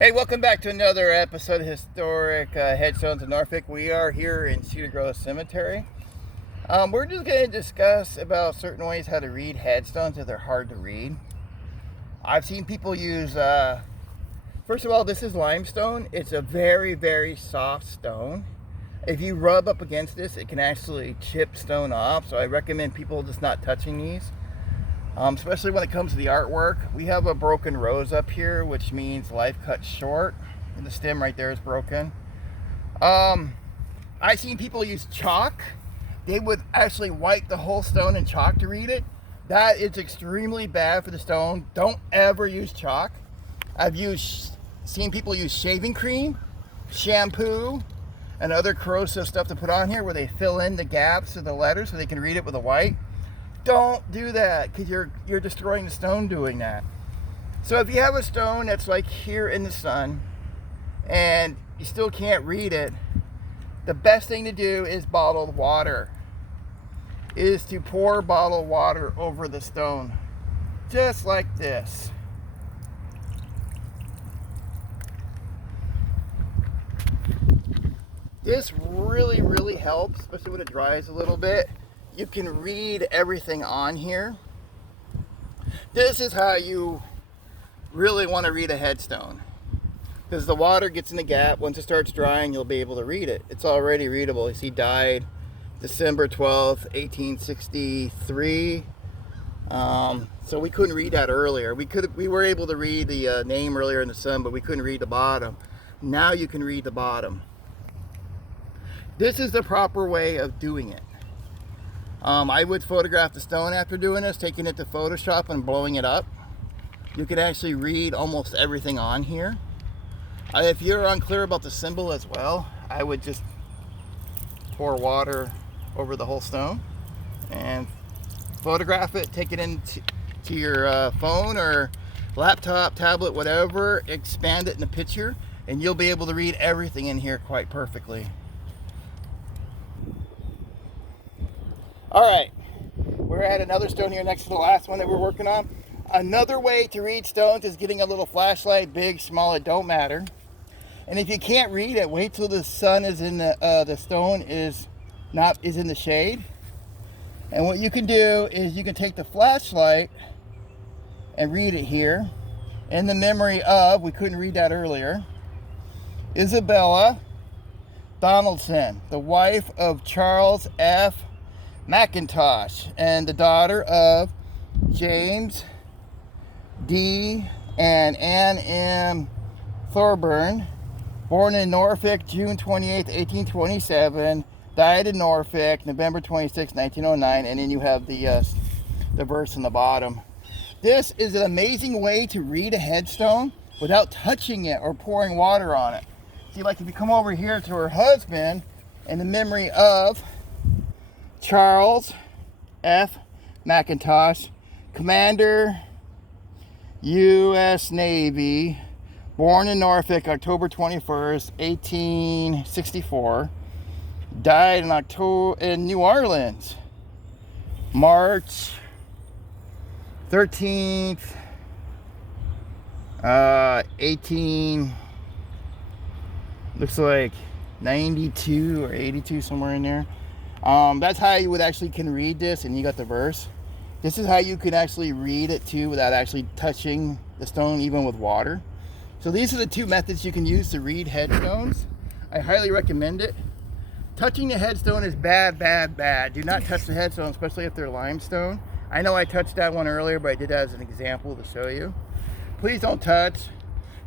Hey, welcome back to another episode of Historic Headstones of Norfolk. We are here in Cedar Grove Cemetery. We're just going to discuss about certain ways how to read headstones if they're hard to read. I've seen people use, first of all, this is limestone. It's a very, very soft stone. If you rub up against this, it can actually chip stone off. So I recommend people just not touching these. Especially when it comes to the artwork. We have a broken rose up here, which means life cut short, and the stem right there is broken. I've seen people use chalk. They would actually wipe the whole stone in chalk to read it. That is extremely bad for the stone. Don't ever use chalk. I've seen people use shaving cream, shampoo, and other corrosive stuff to put on here where they fill in the gaps of the letters so they can read it with a white. Don't do that, because you're destroying the stone doing that. So if you have a stone that's like here in the sun and you still can't read it, the best thing to do is bottled water. Is to pour bottled water over the stone, just like this. This really, really helps, especially when it dries a little bit. You can read everything on here. This is how you really want to read a headstone, because the water gets in the gap. Once it starts drying, you'll be able to read it. It's already readable. You see, died December 12th, 1863. So we couldn't read that earlier. We were able to read the name earlier in the sun, but we couldn't read the bottom. Now you can read the bottom. This is the proper way of doing it. I would photograph the stone after doing this, taking it to Photoshop and blowing it up. You can actually read almost everything on here. If you're unclear about the symbol as well, I would just pour water over the whole stone and photograph it, take it into your phone or laptop, tablet, whatever, expand it in the picture, and you'll be able to read everything in here quite perfectly. All right, we're at another stone here next to the last one that we're working on. Another way to read stones is getting a little flashlight, big, small, it don't matter. And if you can't read it, wait till the sun is in the stone is in the shade. And what you can do is you can take the flashlight and read it here. In the memory of, we couldn't read that earlier, Isabella Donaldson, the wife of Charles F. McIntosh, and the daughter of James D. and Ann M. Thorburn, born in Norfolk, June 28, 1827, died in Norfolk, November 26, 1909, and then you have the verse in the bottom. This is an amazing way to read a headstone without touching it or pouring water on it. See, like if you come over here to her husband, in the memory of Charles F. McIntosh, Commander, U.S. Navy, born in Norfolk, October 21st, 1864, died in New Orleans, March 13th, 18, looks like 92 or 82, somewhere in there. That's how you would actually can read this, and you got the verse. This is how you can actually read it too without actually touching the stone, even with water. So these are the two methods you can use to read headstones. I highly recommend it. Touching the headstone is bad, bad, bad. Do not touch the headstone, especially if they're limestone. I know I touched that one earlier, but I did that as an example to show you. Please don't touch.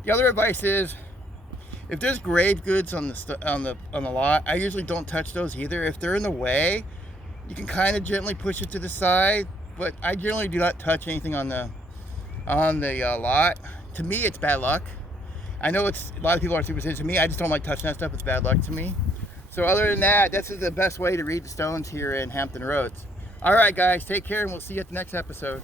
The other advice is, if there's grave goods on the lot, I usually don't touch those either. If they're in the way, you can kind of gently push it to the side, but I generally do not touch anything on the lot. To me, it's bad luck. I know a lot of people are superstitious. To me, I just don't like touching that stuff. It's bad luck to me. So other than that, this is the best way to read the stones here in Hampton Roads. All right, guys, take care, and we'll see you at the next episode.